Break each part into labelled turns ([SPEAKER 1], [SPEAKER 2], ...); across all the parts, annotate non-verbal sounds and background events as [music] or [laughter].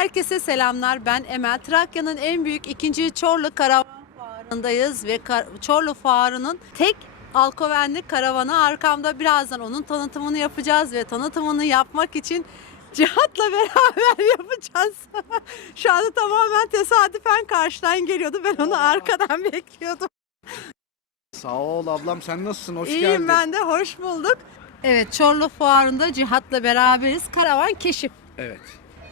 [SPEAKER 1] Herkese selamlar. Ben Emel. Trakya'nın en büyük ikinci Çorlu Karavan Fuarı'ndayız ve Kar- Çorlu Fuarı'nın tek Alkovenli karavanı arkamda. Birazdan onun tanıtımını yapacağız ve tanıtımını yapmak için Cihat'la [laughs] beraber yapacağız. [laughs] Şu anda tamamen tesadüfen karşıdan geliyordu. Ben onu arkadan [laughs] bekliyordum.
[SPEAKER 2] Sağ ol ablam sen nasılsın? Hoş
[SPEAKER 1] İyiyim
[SPEAKER 2] geldin.
[SPEAKER 1] ben de. Hoş bulduk. Evet Çorlu Fuarı'nda Cihat'la beraberiz. Karavan keşif.
[SPEAKER 2] Evet.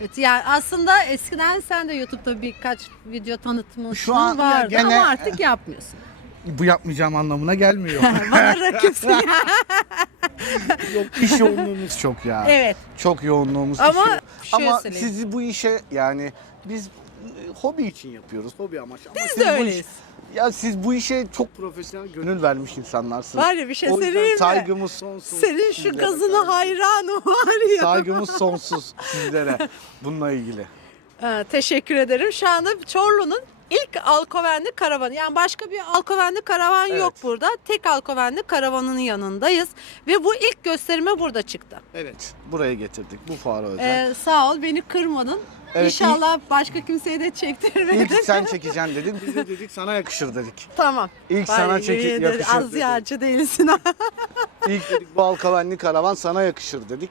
[SPEAKER 1] Evet yani aslında eskiden sen de YouTube'da birkaç video tanıtmışsın
[SPEAKER 2] Şu an
[SPEAKER 1] vardı
[SPEAKER 2] gene-
[SPEAKER 1] ama artık yapmıyorsun.
[SPEAKER 2] Bu yapmayacağım anlamına gelmiyor. [laughs]
[SPEAKER 1] Bana rakipsin ya. [laughs]
[SPEAKER 2] Yok iş yoğunluğumuz çok ya.
[SPEAKER 1] evet.
[SPEAKER 2] Çok yoğunluğumuz.
[SPEAKER 1] Ama
[SPEAKER 2] iş-
[SPEAKER 1] şöyle
[SPEAKER 2] Ama
[SPEAKER 1] söyleyeyim.
[SPEAKER 2] sizi bu işe yani biz e, hobi için yapıyoruz. Hobi amaç. Ama
[SPEAKER 1] Biz de öyleyiz.
[SPEAKER 2] Ya siz bu işe çok profesyonel gönül vermiş insanlarsınız.
[SPEAKER 1] Var ya bir şey
[SPEAKER 2] o yüzden
[SPEAKER 1] söyleyeyim mi?
[SPEAKER 2] saygımız sonsuz.
[SPEAKER 1] Senin şu
[SPEAKER 2] sizlere
[SPEAKER 1] gazına hayranım var ya.
[SPEAKER 2] Saygımız sonsuz sizlere bununla ilgili.
[SPEAKER 1] Ee, teşekkür ederim. Şu anda Çorlu'nun ilk Alkovenli karavanı. Yani başka bir Alkovenli karavan
[SPEAKER 2] Evet.
[SPEAKER 1] yok burada. Tek Alkovenli karavanın yanındayız. Ve bu ilk gösterime burada çıktı.
[SPEAKER 2] Evet. Buraya getirdik bu fuara özel.
[SPEAKER 1] Ee, sağ ol beni kırmadın.
[SPEAKER 2] Evet,
[SPEAKER 1] İnşallah başka kimseye de çektirmedin.
[SPEAKER 2] İlk sen [laughs] çekeceksin dedin. Biz de dedik sana yakışır dedik.
[SPEAKER 1] Tamam.
[SPEAKER 2] İlk
[SPEAKER 1] Vay,
[SPEAKER 2] sana
[SPEAKER 1] yemin
[SPEAKER 2] çekip
[SPEAKER 1] ederim,
[SPEAKER 2] yakışır
[SPEAKER 1] Az
[SPEAKER 2] dedik.
[SPEAKER 1] yağcı değilsin ha. [laughs]
[SPEAKER 2] İlk dedik bu halkavenli karavan sana yakışır dedik.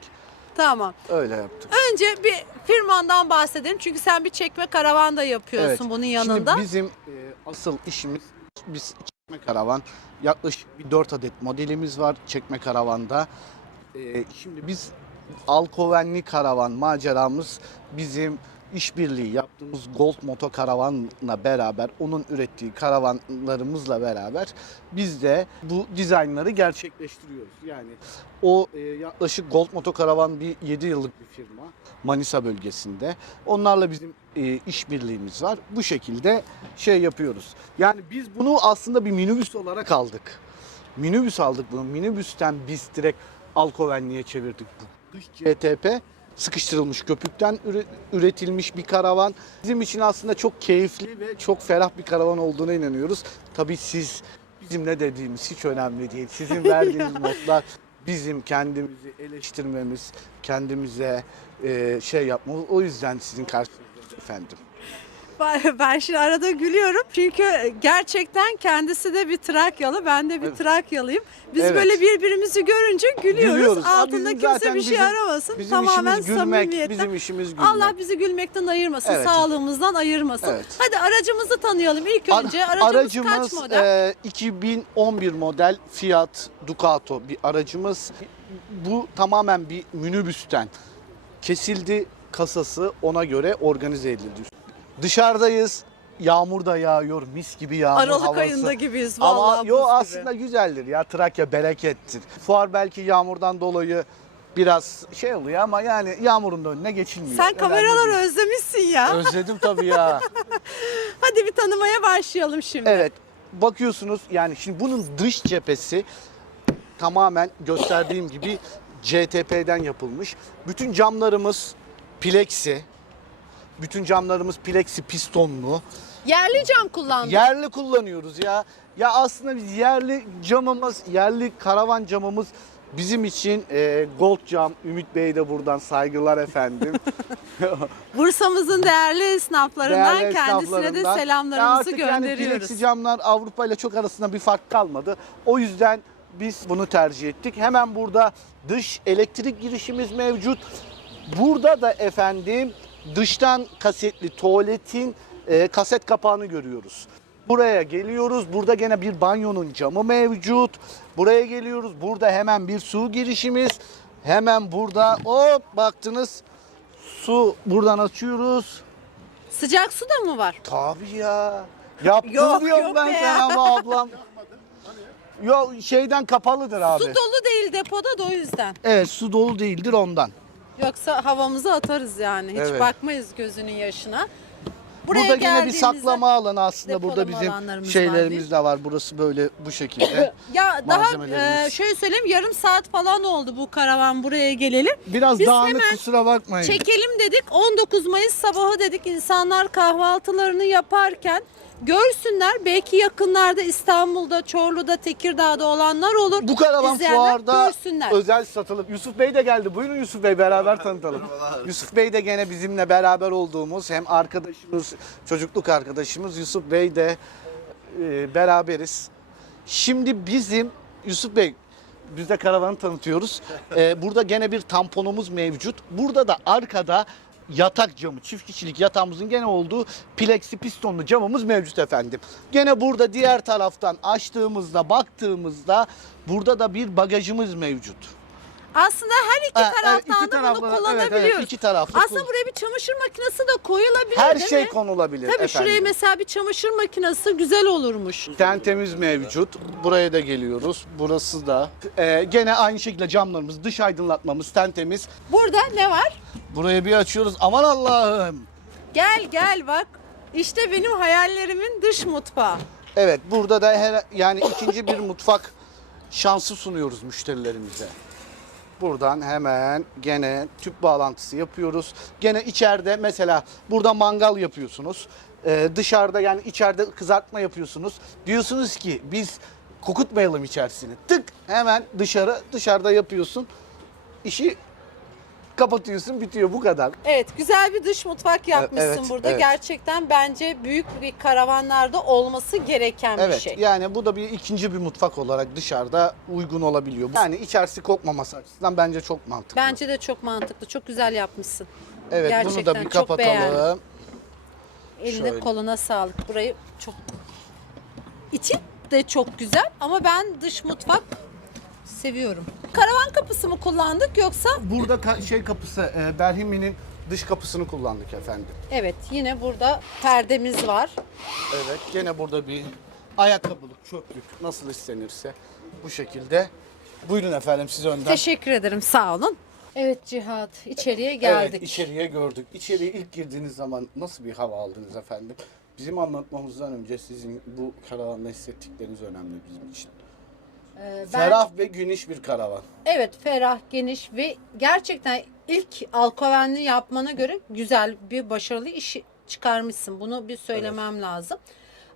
[SPEAKER 1] tamam.
[SPEAKER 2] Öyle yaptık.
[SPEAKER 1] Önce bir firmandan bahsedelim. Çünkü sen bir çekme karavan da yapıyorsun bunun yanında.
[SPEAKER 2] Şimdi bizim e, asıl işimiz biz çekme karavan. Yaklaşık bir 4 adet modelimiz var çekme karavanda. E, şimdi biz Alkovenli karavan maceramız bizim işbirliği yaptığımız Gold Moto karavanla beraber onun ürettiği karavanlarımızla beraber biz de bu dizaynları gerçekleştiriyoruz. Yani o e, yaklaşık Gold Moto karavan bir 7 yıllık bir firma Manisa bölgesinde. Onlarla bizim e, işbirliğimiz var. Bu şekilde şey yapıyoruz. Yani biz bunu aslında bir minibüs olarak aldık. Minibüs aldık bunu. Minibüsten biz direkt Alkovenli'ye çevirdik. Bu dış CTP sıkıştırılmış köpükten üre- üretilmiş bir karavan. Bizim için aslında çok keyifli ve çok ferah bir karavan olduğuna inanıyoruz. Tabii siz bizim ne dediğimiz hiç önemli değil. Sizin [laughs] verdiğiniz notlar bizim kendimizi eleştirmemiz, kendimize e, şey yapmamız. O yüzden sizin karşınızdayız efendim. [laughs]
[SPEAKER 1] Ben- şimdi arada gülüyorum. Çünkü gerçekten kendisi de bir Trakyalı. Ben de bir
[SPEAKER 2] Evet.
[SPEAKER 1] Trakyalıyım. Biz
[SPEAKER 2] Evet.
[SPEAKER 1] böyle birbirimizi görünce gülüyoruz.
[SPEAKER 2] Gülüyoruz.
[SPEAKER 1] Altında
[SPEAKER 2] bizim
[SPEAKER 1] kimse bir şey
[SPEAKER 2] bizim-
[SPEAKER 1] aramasın.
[SPEAKER 2] Bizim
[SPEAKER 1] Tamamen
[SPEAKER 2] işimiz gülmek,
[SPEAKER 1] samimiyetten.
[SPEAKER 2] bizim işimiz gülmek.
[SPEAKER 1] Allah bizi gülmekten ayırmasın,
[SPEAKER 2] Evet.
[SPEAKER 1] sağlığımızdan ayırmasın.
[SPEAKER 2] Evet.
[SPEAKER 1] Hadi aracımızı tanıyalım ilk önce. Aracımız,
[SPEAKER 2] aracımız
[SPEAKER 1] kaç model?
[SPEAKER 2] e, 2011 model Fiat Ducato bir aracımız. Bu tamamen bir minibüsten kesildi kasası ona göre organize edildi. Dışarıdayız. Yağmur da yağıyor, mis gibi yağmur
[SPEAKER 1] Aralık
[SPEAKER 2] havası.
[SPEAKER 1] ayında gibiyiz vallahi.
[SPEAKER 2] Ama
[SPEAKER 1] buz
[SPEAKER 2] yo
[SPEAKER 1] gibi.
[SPEAKER 2] aslında güzeldir ya Trakya berekettir. Fuar belki yağmurdan dolayı biraz şey oluyor ama yani yağmurun da önüne geçilmiyor.
[SPEAKER 1] Sen
[SPEAKER 2] Önemli
[SPEAKER 1] kameraları
[SPEAKER 2] değil.
[SPEAKER 1] özlemişsin ya.
[SPEAKER 2] Özledim tabii ya. [laughs]
[SPEAKER 1] Hadi bir tanımaya başlayalım şimdi.
[SPEAKER 2] Evet. Bakıyorsunuz yani şimdi bunun dış cephesi tamamen gösterdiğim gibi CTP'den yapılmış. Bütün camlarımız plexi. Bütün camlarımız plexi pistonlu.
[SPEAKER 1] Yerli cam kullandık.
[SPEAKER 2] Yerli kullanıyoruz ya. Ya aslında biz yerli camımız, yerli karavan camımız bizim için e, gold cam. Ümit Bey de buradan saygılar efendim. [laughs]
[SPEAKER 1] Bursa'mızın değerli esnaflarından
[SPEAKER 2] Değerli
[SPEAKER 1] kendisine de.
[SPEAKER 2] Ya
[SPEAKER 1] selamlarımızı
[SPEAKER 2] artık Yani
[SPEAKER 1] gönderiyoruz.
[SPEAKER 2] plexi camlar Avrupa ile çok arasında bir fark kalmadı. O yüzden biz bunu tercih ettik. Hemen burada dış elektrik girişimiz mevcut. Burada da efendim dıştan kasetli tuvaletin e, kaset kapağını görüyoruz. Buraya geliyoruz. Burada gene bir banyonun camı mevcut. Buraya geliyoruz. Burada hemen bir su girişimiz. Hemen burada hop baktınız su buradan açıyoruz.
[SPEAKER 1] Sıcak su da mı var?
[SPEAKER 2] Tabii ya. Yaptım
[SPEAKER 1] Yok,
[SPEAKER 2] diyorum
[SPEAKER 1] yok
[SPEAKER 2] ben
[SPEAKER 1] be
[SPEAKER 2] sana bu ablam. Yok şeyden kapalıdır abi.
[SPEAKER 1] Su dolu değil depoda da o yüzden.
[SPEAKER 2] Evet su dolu değildir ondan.
[SPEAKER 1] Yoksa havamızı atarız yani. Hiç
[SPEAKER 2] Evet.
[SPEAKER 1] bakmayız gözünün yaşına.
[SPEAKER 2] Burada yine bir saklama alanı aslında burada
[SPEAKER 1] depolama
[SPEAKER 2] bizim
[SPEAKER 1] alanlarımız var
[SPEAKER 2] şeylerimiz de var. Burası böyle bu şekilde. [coughs]
[SPEAKER 1] Ya daha
[SPEAKER 2] Malzemelerimiz.
[SPEAKER 1] e, şöyle söyleyeyim yarım saat falan oldu bu karavan buraya geleli.
[SPEAKER 2] Biraz
[SPEAKER 1] Biz
[SPEAKER 2] dağınık
[SPEAKER 1] hemen
[SPEAKER 2] kusura bakmayın.
[SPEAKER 1] Çekelim dedik 19 Mayıs sabahı dedik insanlar kahvaltılarını yaparken görsünler. Belki yakınlarda İstanbul'da, Çorlu'da, Tekirdağ'da olanlar olur.
[SPEAKER 2] Bu karavan
[SPEAKER 1] İzleyenler
[SPEAKER 2] fuarda
[SPEAKER 1] görsünler.
[SPEAKER 2] özel satılıp Yusuf Bey de geldi. Buyurun Yusuf Bey beraber tanıtalım. Yusuf Bey de gene bizimle beraber olduğumuz hem arkadaşımız, çocukluk arkadaşımız Yusuf Bey de e, beraberiz. Şimdi bizim Yusuf Bey biz de karavanı tanıtıyoruz. E, burada gene bir tamponumuz mevcut. Burada da arkada yatak camı, çift kişilik yatağımızın gene olduğu plexi pistonlu camımız mevcut efendim. Gene burada diğer taraftan açtığımızda, baktığımızda burada da bir bagajımız mevcut.
[SPEAKER 1] Aslında her iki
[SPEAKER 2] Ha, evet,
[SPEAKER 1] taraftan
[SPEAKER 2] iki
[SPEAKER 1] da
[SPEAKER 2] taraflı-
[SPEAKER 1] bunu
[SPEAKER 2] evet,
[SPEAKER 1] kullanabiliyoruz.
[SPEAKER 2] evet, iki taraflı
[SPEAKER 1] Aslında
[SPEAKER 2] kul-
[SPEAKER 1] buraya bir çamaşır makinesi de koyulabilir
[SPEAKER 2] Her
[SPEAKER 1] değil
[SPEAKER 2] şey
[SPEAKER 1] mi?
[SPEAKER 2] konulabilir
[SPEAKER 1] Tabii
[SPEAKER 2] efendim.
[SPEAKER 1] şuraya mesela bir çamaşır makinesi güzel olurmuş.
[SPEAKER 2] Tentemiz mevcut. Buraya da geliyoruz. Burası da. Ee, gene aynı şekilde camlarımız, dış aydınlatmamız tentemiz.
[SPEAKER 1] Burada ne var?
[SPEAKER 2] Burayı bir açıyoruz. Aman Allah'ım.
[SPEAKER 1] Gel gel bak. İşte benim hayallerimin dış mutfağı.
[SPEAKER 2] Evet burada da her, yani ikinci bir mutfak şansı sunuyoruz müşterilerimize. Buradan hemen gene tüp bağlantısı yapıyoruz. Gene içeride mesela burada mangal yapıyorsunuz. Ee, dışarıda yani içeride kızartma yapıyorsunuz. Diyorsunuz ki biz kokutmayalım içerisini. Tık hemen dışarı dışarıda yapıyorsun. İşi kapatıyorsun bitiyor bu kadar.
[SPEAKER 1] Evet güzel bir dış mutfak yapmışsın
[SPEAKER 2] evet,
[SPEAKER 1] burada.
[SPEAKER 2] evet.
[SPEAKER 1] Gerçekten bence büyük bir karavanlarda olması gereken bir
[SPEAKER 2] Evet
[SPEAKER 1] şey.
[SPEAKER 2] yani bu da bir ikinci bir mutfak olarak dışarıda uygun olabiliyor. Yani içerisi kokmaması açısından bence çok mantıklı.
[SPEAKER 1] Bence de çok mantıklı. Çok güzel yapmışsın.
[SPEAKER 2] Evet bunu
[SPEAKER 1] gerçekten
[SPEAKER 2] da bir
[SPEAKER 1] çok beğendim.
[SPEAKER 2] kapatalım.
[SPEAKER 1] Eline
[SPEAKER 2] Şöyle.
[SPEAKER 1] koluna sağlık. Burayı çok İçi de çok güzel ama ben dış mutfak seviyorum. Karavan kapısı mı kullandık yoksa?
[SPEAKER 2] Burada ka- şey kapısı e, Berhimi'nin dış kapısını kullandık efendim.
[SPEAKER 1] Evet yine burada perdemiz var.
[SPEAKER 2] Evet gene burada bir ayakkabılık, çöplük nasıl istenirse bu şekilde. Buyurun efendim siz önden.
[SPEAKER 1] Teşekkür ederim sağ olun. Evet Cihat içeriye geldik.
[SPEAKER 2] Evet içeriye gördük. İçeriye ilk girdiğiniz zaman nasıl bir hava aldınız efendim? Bizim anlatmamızdan önce sizin bu karavanda hissettikleriniz önemli bizim için.
[SPEAKER 1] Ee, ben-
[SPEAKER 2] Ferah ve geniş bir karavan.
[SPEAKER 1] Evet ferah, geniş ve gerçekten ilk alkovenli yapmana göre güzel bir başarılı iş çıkarmışsın. Bunu bir söylemem lazım.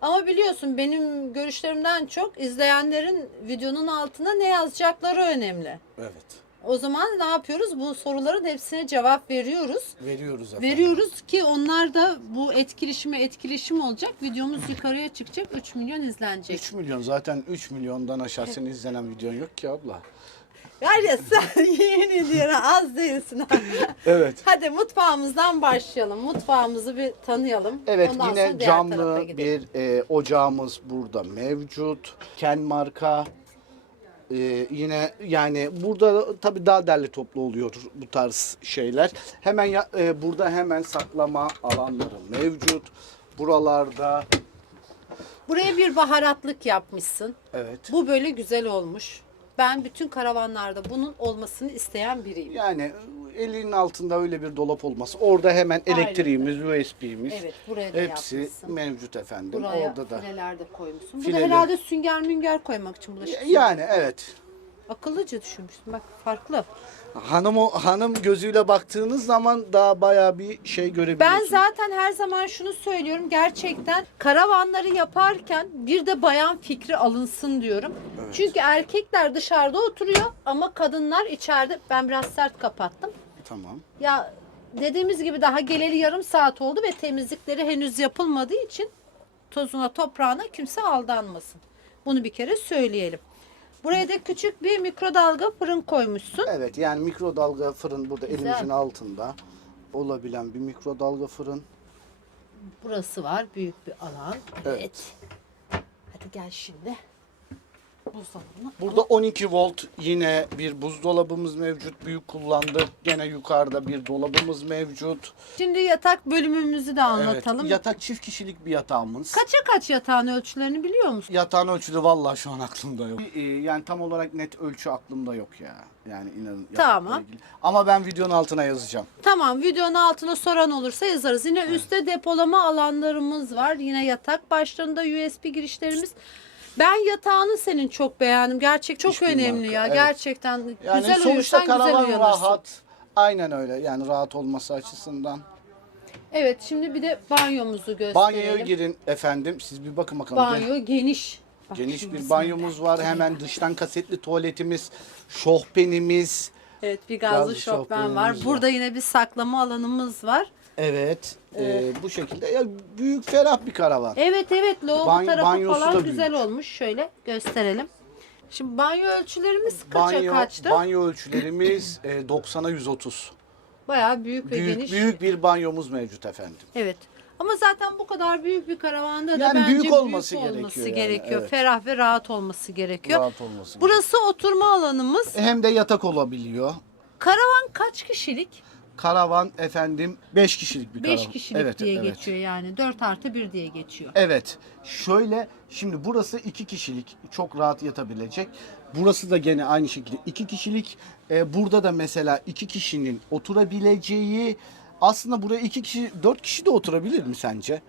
[SPEAKER 1] Ama biliyorsun benim görüşlerimden çok izleyenlerin videonun altına ne yazacakları önemli.
[SPEAKER 2] Evet.
[SPEAKER 1] O zaman ne yapıyoruz? Bu soruların hepsine cevap veriyoruz.
[SPEAKER 2] Veriyoruz efendim.
[SPEAKER 1] Veriyoruz ki onlar da bu etkileşime etkileşim olacak. Videomuz yukarıya çıkacak. 3 milyon izlenecek.
[SPEAKER 2] 3 milyon zaten 3 milyondan aşağı senin izlenen videon yok ki abla.
[SPEAKER 1] Var ya sen [laughs] yemin ediyorum az değilsin. [laughs]
[SPEAKER 2] Evet.
[SPEAKER 1] Hadi mutfağımızdan başlayalım. Mutfağımızı bir tanıyalım.
[SPEAKER 2] Evet
[SPEAKER 1] Ondan sonra
[SPEAKER 2] yine
[SPEAKER 1] diğer tarafa
[SPEAKER 2] camlı
[SPEAKER 1] gidelim.
[SPEAKER 2] bir e, ocağımız burada mevcut. Ken marka. E, yine yani burada tabii daha derli toplu oluyor bu tarz şeyler. Hemen ya- e, burada hemen saklama alanları mevcut. Buralarda
[SPEAKER 1] Buraya bir baharatlık yapmışsın.
[SPEAKER 2] evet.
[SPEAKER 1] Bu böyle güzel olmuş. Ben bütün karavanlarda bunun olmasını isteyen biriyim.
[SPEAKER 2] Yani elinin altında öyle bir dolap olması. Orada hemen
[SPEAKER 1] Aynen.
[SPEAKER 2] elektriğimiz, USB'miz
[SPEAKER 1] Evet buraya da
[SPEAKER 2] hepsi
[SPEAKER 1] yapmışsın.
[SPEAKER 2] mevcut efendim.
[SPEAKER 1] Buraya
[SPEAKER 2] Orada da.
[SPEAKER 1] fileler de koymuşsun. Bu
[SPEAKER 2] Fileli.
[SPEAKER 1] da herhalde sünger münger koymak için bulaşık.
[SPEAKER 2] Yani evet.
[SPEAKER 1] Akıllıca düşünmüşsün. Bak farklı.
[SPEAKER 2] Hanım o hanım gözüyle baktığınız zaman daha bayağı bir şey
[SPEAKER 1] Ben
[SPEAKER 2] görebiliyorsunuz.
[SPEAKER 1] zaten her zaman şunu söylüyorum. Gerçekten karavanları yaparken bir de bayan fikri alınsın diyorum. Çünkü erkekler dışarıda oturuyor ama kadınlar içeride. Ben biraz sert kapattım.
[SPEAKER 2] Tamam.
[SPEAKER 1] Ya dediğimiz gibi daha geleli yarım saat oldu ve temizlikleri henüz yapılmadığı için tozuna toprağına kimse aldanmasın. Bunu bir kere söyleyelim. Buraya da küçük bir mikrodalga fırın koymuşsun.
[SPEAKER 2] Evet yani mikrodalga fırın burada
[SPEAKER 1] Güzel.
[SPEAKER 2] elimizin altında olabilen bir mikrodalga fırın.
[SPEAKER 1] Burası var büyük bir alan.
[SPEAKER 2] Evet.
[SPEAKER 1] Evet. Hadi gel şimdi. Buzdolabına.
[SPEAKER 2] Burada 12 volt yine bir buzdolabımız mevcut. Büyük kullandık. Gene yukarıda bir dolabımız mevcut.
[SPEAKER 1] Şimdi yatak bölümümüzü de anlatalım.
[SPEAKER 2] Evet, yatak çift kişilik bir yatağımız.
[SPEAKER 1] Kaça kaç yatağın ölçülerini biliyor musun?
[SPEAKER 2] Yatağın ölçülü vallahi şu an aklımda yok. Ee, Yani tam olarak net ölçü aklımda yok ya. Yani inanın. yatakla
[SPEAKER 1] Tamam.
[SPEAKER 2] ilgili. Ama ben videonun altına yazacağım.
[SPEAKER 1] Tamam videonun altına soran olursa yazarız. Yine üstte depolama alanlarımız var. Yine yatak başlarında USB girişlerimiz. Ben yatağını senin çok beğendim. Gerçek çok
[SPEAKER 2] Hiçbir
[SPEAKER 1] önemli
[SPEAKER 2] marka,
[SPEAKER 1] ya.
[SPEAKER 2] evet.
[SPEAKER 1] Gerçekten
[SPEAKER 2] Yani
[SPEAKER 1] güzel
[SPEAKER 2] sonuçta
[SPEAKER 1] uyursan güzel
[SPEAKER 2] karavan
[SPEAKER 1] uyanırsın.
[SPEAKER 2] rahat. Aynen öyle. Yani rahat olması açısından.
[SPEAKER 1] Evet şimdi bir de banyomuzu gösterelim.
[SPEAKER 2] Banyoya girin efendim. Siz bir bakın bakalım.
[SPEAKER 1] Banyo geniş. Bak
[SPEAKER 2] Geniş
[SPEAKER 1] şimdi
[SPEAKER 2] bir
[SPEAKER 1] sen-
[SPEAKER 2] banyomuz var. Hemen dıştan kasetli tuvaletimiz, şohbenimiz.
[SPEAKER 1] Evet bir gazlı
[SPEAKER 2] Gazlı
[SPEAKER 1] şofben
[SPEAKER 2] şofbenimiz
[SPEAKER 1] var.
[SPEAKER 2] var.
[SPEAKER 1] Burada yine bir saklama alanımız var.
[SPEAKER 2] Evet. e, bu şekilde ya büyük ferah bir karavan.
[SPEAKER 1] Evet evet lavabo
[SPEAKER 2] Banyo-
[SPEAKER 1] tarafı
[SPEAKER 2] banyosu
[SPEAKER 1] falan
[SPEAKER 2] da
[SPEAKER 1] güzel
[SPEAKER 2] büyük.
[SPEAKER 1] olmuş. Şöyle gösterelim. Şimdi banyo ölçülerimiz kaça
[SPEAKER 2] Banyo,
[SPEAKER 1] kaçtı?
[SPEAKER 2] banyo ölçülerimiz e, 90'a 130.
[SPEAKER 1] Bayağı büyük ve
[SPEAKER 2] Büyük
[SPEAKER 1] geniş.
[SPEAKER 2] büyük bir banyomuz mevcut efendim.
[SPEAKER 1] Evet. Ama zaten bu kadar büyük bir karavanda da
[SPEAKER 2] Yani
[SPEAKER 1] bence
[SPEAKER 2] büyük olması
[SPEAKER 1] olması
[SPEAKER 2] gerekiyor yani,
[SPEAKER 1] gerekiyor.
[SPEAKER 2] evet.
[SPEAKER 1] Ferah ve rahat olması gerekiyor.
[SPEAKER 2] Rahat olması.
[SPEAKER 1] Burası oturma alanımız.
[SPEAKER 2] Hem de yatak olabiliyor.
[SPEAKER 1] Karavan kaç kişilik?
[SPEAKER 2] Karavan efendim 5 kişilik bir
[SPEAKER 1] 5
[SPEAKER 2] karavan.
[SPEAKER 1] kişilik
[SPEAKER 2] evet,
[SPEAKER 1] diye
[SPEAKER 2] evet.
[SPEAKER 1] geçiyor yani. 4 artı 1 diye geçiyor.
[SPEAKER 2] Evet. Şöyle şimdi burası 2 kişilik. Çok rahat yatabilecek. Burası da gene aynı şekilde 2 kişilik. Ee, burada da mesela 2 kişinin oturabileceği aslında buraya 2 kişi 4 kişi de oturabilir mi sence?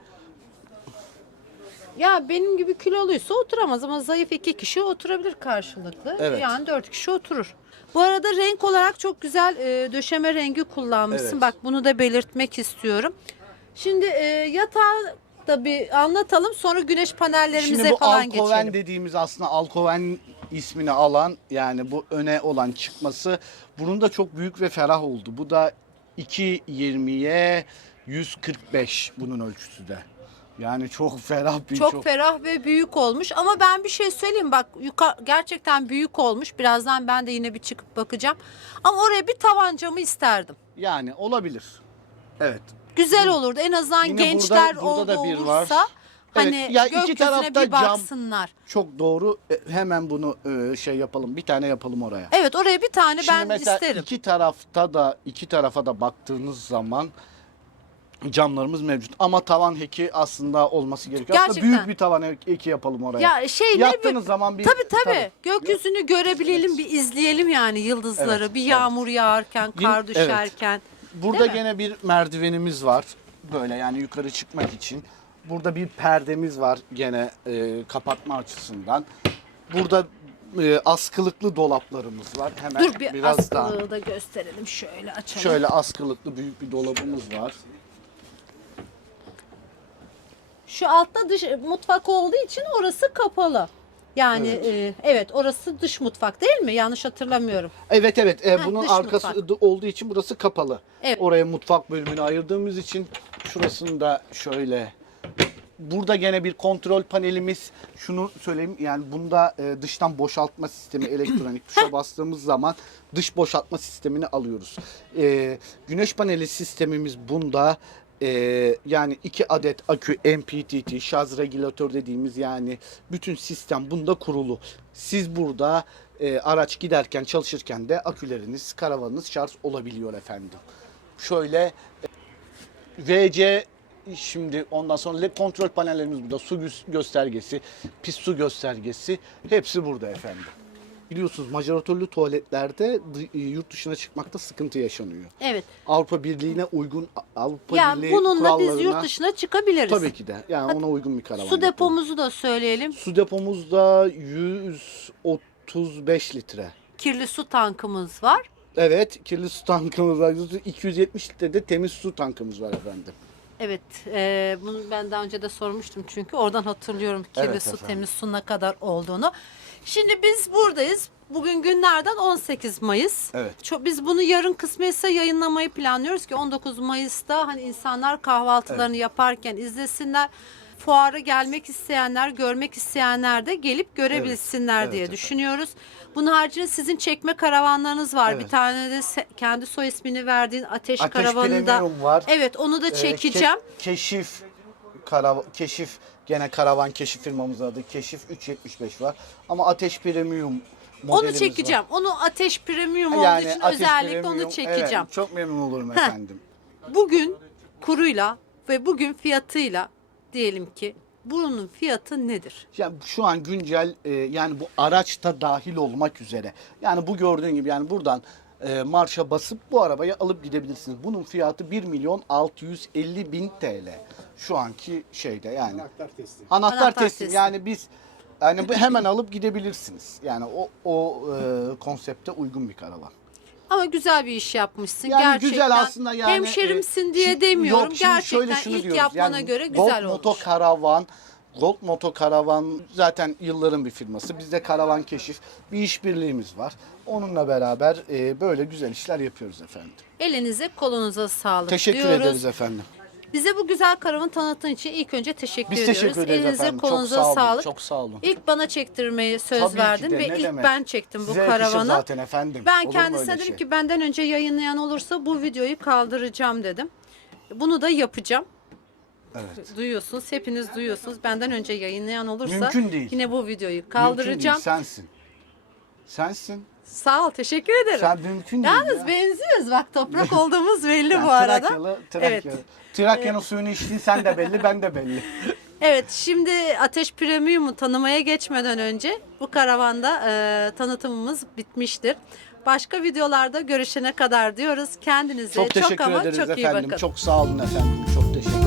[SPEAKER 1] Ya benim gibi kiloluysa oturamaz ama zayıf iki kişi oturabilir karşılıklı.
[SPEAKER 2] Evet.
[SPEAKER 1] Yani dört kişi oturur. Bu arada renk olarak çok güzel e, döşeme rengi kullanmışsın.
[SPEAKER 2] Evet.
[SPEAKER 1] Bak bunu da belirtmek istiyorum. Şimdi e, yatağı da bir anlatalım sonra güneş panellerimize
[SPEAKER 2] Şimdi bu
[SPEAKER 1] falan
[SPEAKER 2] alkoven
[SPEAKER 1] geçelim.
[SPEAKER 2] dediğimiz aslında alkoven ismini alan yani bu öne olan çıkması bunun da çok büyük ve ferah oldu. Bu da 2.20'ye 145 bunun ölçüsü de. Yani çok ferah bir
[SPEAKER 1] Çok, ferah ve büyük olmuş ama ben bir şey söyleyeyim bak yuka- gerçekten büyük olmuş. Birazdan ben de yine bir çıkıp bakacağım. Ama oraya bir tavan camı isterdim.
[SPEAKER 2] yani olabilir. Evet.
[SPEAKER 1] Güzel olurdu. En azından
[SPEAKER 2] Yine burada-
[SPEAKER 1] gençler
[SPEAKER 2] burada
[SPEAKER 1] orada
[SPEAKER 2] da bir
[SPEAKER 1] olursa
[SPEAKER 2] var.
[SPEAKER 1] hani
[SPEAKER 2] Evet, ya iki
[SPEAKER 1] gökyüzüne
[SPEAKER 2] tarafta
[SPEAKER 1] bir
[SPEAKER 2] cam.
[SPEAKER 1] baksınlar.
[SPEAKER 2] Çok doğru. E, Hemen bunu e, şey yapalım. Bir tane yapalım oraya.
[SPEAKER 1] Evet oraya bir tane
[SPEAKER 2] Şimdi
[SPEAKER 1] ben
[SPEAKER 2] mesela
[SPEAKER 1] isterim.
[SPEAKER 2] iki tarafta da iki tarafa da baktığınız zaman camlarımız mevcut. Ama tavan heki aslında olması gerekiyor. Aslında
[SPEAKER 1] Gerçekten.
[SPEAKER 2] büyük bir tavan eki yapalım oraya.
[SPEAKER 1] Ya şey ne
[SPEAKER 2] Yattığınız
[SPEAKER 1] bir
[SPEAKER 2] zaman bir
[SPEAKER 1] Tabii tabii. Gökyüzünü görebilelim, bir izleyelim yani yıldızları.
[SPEAKER 2] Evet,
[SPEAKER 1] bir
[SPEAKER 2] evet.
[SPEAKER 1] yağmur yağarken,
[SPEAKER 2] Yine-
[SPEAKER 1] kar
[SPEAKER 2] evet.
[SPEAKER 1] düşerken.
[SPEAKER 2] Burada
[SPEAKER 1] Değil mi?
[SPEAKER 2] gene bir merdivenimiz var. Böyle yani yukarı çıkmak için. Burada bir perdemiz var gene e, kapatma açısından. Burada e, askılıklı dolaplarımız var. Hemen
[SPEAKER 1] Dur bir
[SPEAKER 2] biraz daha.
[SPEAKER 1] askılığı da gösterelim. Şöyle açalım.
[SPEAKER 2] Şöyle askılıklı büyük bir dolabımız var.
[SPEAKER 1] Şu altta dış mutfak olduğu için orası kapalı. Yani evet. evet orası dış mutfak değil mi? Yanlış hatırlamıyorum.
[SPEAKER 2] Evet evet e,
[SPEAKER 1] Heh,
[SPEAKER 2] bunun arkası
[SPEAKER 1] mutfak.
[SPEAKER 2] olduğu için burası kapalı.
[SPEAKER 1] Evet.
[SPEAKER 2] Oraya mutfak bölümünü ayırdığımız için şurasını da şöyle Burada gene bir kontrol panelimiz. Şunu söyleyeyim yani bunda e, dıştan boşaltma sistemi [clears throat] elektronik tuşa bastığımız zaman dış boşaltma sistemini alıyoruz. E, güneş paneli sistemimiz bunda e, yani iki adet akü MPPT şarj regülatör dediğimiz yani bütün sistem bunda kurulu. Siz burada e, araç giderken çalışırken de aküleriniz karavanınız şarj olabiliyor efendim. Şöyle VC şimdi ondan sonra LED kontrol panellerimiz burada. Su gö- göstergesi, pis su göstergesi hepsi burada efendim. Biliyorsunuz majoratörlü tuvaletlerde e, yurt dışına çıkmakta sıkıntı yaşanıyor.
[SPEAKER 1] Evet.
[SPEAKER 2] Avrupa Birliği'ne uygun Avrupa
[SPEAKER 1] Ya
[SPEAKER 2] Birliği
[SPEAKER 1] bununla biz
[SPEAKER 2] kurallarına-
[SPEAKER 1] yurt dışına çıkabiliriz.
[SPEAKER 2] tabii ki de yani ona uygun bir karavan.
[SPEAKER 1] Su
[SPEAKER 2] yapalım.
[SPEAKER 1] depomuzu da söyleyelim.
[SPEAKER 2] Su depomuzda 135 litre.
[SPEAKER 1] Kirli su tankımız var.
[SPEAKER 2] Evet, kirli su tankımız var. 270 litre de temiz su tankımız var efendim.
[SPEAKER 1] Evet, e, bunu ben daha önce de sormuştum çünkü oradan hatırlıyorum kirli
[SPEAKER 2] Evet
[SPEAKER 1] su,
[SPEAKER 2] efendim.
[SPEAKER 1] temiz su ne kadar olduğunu. Şimdi biz buradayız. Bugün günlerden 18 Mayıs.
[SPEAKER 2] Evet.
[SPEAKER 1] Çok, biz bunu yarın kısmetse yayınlamayı planlıyoruz ki 19 Mayıs'ta hani insanlar kahvaltılarını yaparken izlesinler. Fuara gelmek isteyenler, görmek isteyenler de gelip görebilsinler
[SPEAKER 2] Evet,
[SPEAKER 1] diye
[SPEAKER 2] evet
[SPEAKER 1] düşünüyoruz. Bunun haricinde sizin çekme karavanlarınız var.
[SPEAKER 2] Evet.
[SPEAKER 1] Bir tane de se- kendi soy ismini verdiğin Ateş,
[SPEAKER 2] Ateş
[SPEAKER 1] Karavanı'nda.
[SPEAKER 2] Premium var.
[SPEAKER 1] Evet, onu da
[SPEAKER 2] Ee, ke-
[SPEAKER 1] çekeceğim.
[SPEAKER 2] keşif karavan keşif gene karavan keşif firmamızın adı. Keşif 375 var. Ama Ateş Premium
[SPEAKER 1] Onu
[SPEAKER 2] modelimiz
[SPEAKER 1] çekeceğim. Onu Ateş Premium
[SPEAKER 2] var.
[SPEAKER 1] olduğu için
[SPEAKER 2] Ateş
[SPEAKER 1] özellikle
[SPEAKER 2] Premium,
[SPEAKER 1] onu çekeceğim.
[SPEAKER 2] Evet, çok memnun olurum efendim.
[SPEAKER 1] Bugün kuruyla ve bugün fiyatıyla diyelim ki bunun fiyatı nedir?
[SPEAKER 2] Yani şu an güncel e, yani bu araçta dahil olmak üzere. Yani bu gördüğün gibi yani buradan e, marşa basıp bu arabayı alıp gidebilirsiniz. Bunun fiyatı 1 milyon 650 bin TL. Şu anki şeyde yani.
[SPEAKER 3] Anahtar teslim.
[SPEAKER 2] Anahtar,
[SPEAKER 1] Anahtar
[SPEAKER 2] teslim.
[SPEAKER 1] teslim.
[SPEAKER 2] Yani biz yani bu hemen alıp gidebilirsiniz. Yani o o e, konsepte uygun bir karavan.
[SPEAKER 1] Ama güzel bir iş yapmışsın
[SPEAKER 2] Yani
[SPEAKER 1] gerçekten.
[SPEAKER 2] güzel aslında yani.
[SPEAKER 1] Hemşerimsin
[SPEAKER 2] e,
[SPEAKER 1] diye
[SPEAKER 2] şimdi-
[SPEAKER 1] demiyorum.
[SPEAKER 2] yok, şimdi şöyle
[SPEAKER 1] gerçekten
[SPEAKER 2] şunu
[SPEAKER 1] ilk
[SPEAKER 2] diyoruz,
[SPEAKER 1] yapmana
[SPEAKER 2] yani
[SPEAKER 1] göre güzel olmuş.
[SPEAKER 2] Moto Karavan, Gold Moto Karavan zaten yılların bir firması. Bizde Karavan Keşif bir işbirliğimiz var. Onunla beraber e, böyle güzel işler yapıyoruz efendim.
[SPEAKER 1] Elinize kolunuza sağlık
[SPEAKER 2] Teşekkür
[SPEAKER 1] diyoruz.
[SPEAKER 2] ederiz efendim.
[SPEAKER 1] Bize bu güzel karavanı tanıttığın için ilk önce teşekkür
[SPEAKER 2] Biz
[SPEAKER 1] ediyoruz.
[SPEAKER 2] teşekkür ederiz
[SPEAKER 1] Elinize
[SPEAKER 2] efendim. Çok
[SPEAKER 1] kolunuza
[SPEAKER 2] sağ olun.
[SPEAKER 1] sağlık.
[SPEAKER 2] Çok sağ olun.
[SPEAKER 1] İlk bana çektirmeyi söz
[SPEAKER 2] Tabii ki
[SPEAKER 1] verdin
[SPEAKER 2] de,
[SPEAKER 1] ve
[SPEAKER 2] ne
[SPEAKER 1] ilk
[SPEAKER 2] demek.
[SPEAKER 1] ben çektim bu
[SPEAKER 2] Size yakışır
[SPEAKER 1] karavanı.
[SPEAKER 2] zaten efendim.
[SPEAKER 1] Ben
[SPEAKER 2] mu
[SPEAKER 1] kendisine
[SPEAKER 2] öyle
[SPEAKER 1] dedim
[SPEAKER 2] şey?
[SPEAKER 1] ki benden önce yayınlayan olursa bu videoyu kaldıracağım dedim. Bunu da yapacağım.
[SPEAKER 2] Evet.
[SPEAKER 1] Duyuyorsunuz, hepiniz duyuyorsunuz. Benden önce yayınlayan olursa
[SPEAKER 2] Mümkün değil.
[SPEAKER 1] yine bu videoyu
[SPEAKER 2] Mümkün
[SPEAKER 1] kaldıracağım.
[SPEAKER 2] değil, sensin. Sensin.
[SPEAKER 1] Sağ ol, teşekkür ederim.
[SPEAKER 2] Sen mümkün değil
[SPEAKER 1] Yalnız
[SPEAKER 2] ya.
[SPEAKER 1] benziyoruz. Bak toprak [laughs] olduğumuz belli
[SPEAKER 2] Yani
[SPEAKER 1] bu arada.
[SPEAKER 2] Trakyalı, Trakyalı. Trakya'nın suyunu içtiğin sen de belli, ben de belli. [laughs]
[SPEAKER 1] Evet, şimdi Ateş Premium'u tanımaya geçmeden önce bu karavanda e, tanıtımımız bitmiştir. Başka videolarda görüşene kadar diyoruz. Kendinize
[SPEAKER 2] Çok
[SPEAKER 1] çok,
[SPEAKER 2] teşekkür
[SPEAKER 1] ama
[SPEAKER 2] ederiz
[SPEAKER 1] çok iyi
[SPEAKER 2] efendim.
[SPEAKER 1] bakın.
[SPEAKER 2] Çok sağ olun efendim. Çok teşekkür